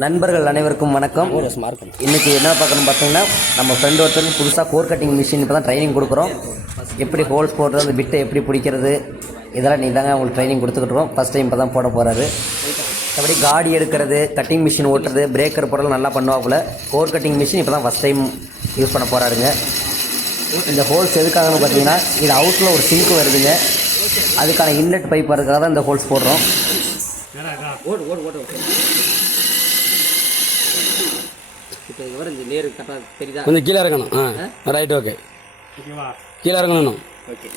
நண்பர்கள் அனைவருக்கும் வணக்கம். இன்றைக்கி என்ன பார்க்கணும் பார்த்தீங்கன்னா, நம்ம ஃப்ரெண்டு ஒருத்தருக்கு புதுசாக கோர் கட்டிங் மிஷின் இப்போ தான் ட்ரைனிங் கொடுக்குறோம். எப்படி ஹோல்ஸ் போடுறது, பிட்டை எப்படி பிடிக்கிறது, இதெல்லாம் நீ தாங்க உங்களுக்கு ட்ரைனிங் கொடுத்துக்கிட்டுருக்கோம். ஃபஸ்ட் டைம் இப்போ தான் போட போகிறாரு. அப்படி காடி எடுக்கிறது, கட்டிங் மிஷின் ஓட்டுறது, பிரேக்கர் போடுறது நல்லா பண்ணுவாப்புல. கோர் கட்டிங் மிஷின் இப்போ தான் ஃபஸ்ட் டைம் யூஸ் பண்ண போகிறாருங்க. இந்த ஹோல்ஸ் எதுக்காகன்னு பார்த்தீங்கன்னா, இது அவுட்டில் ஒரு சிங்க் வருதுங்க, அதுக்கான இன்லெட் பைப் வரதுக்காக தான் இந்த ஹோல்ஸ் போடுறோம். கொஞ்சம் கீழே இறங்கணும். ரைட், ஓகே, கீழே இறங்கணும். ஓகே.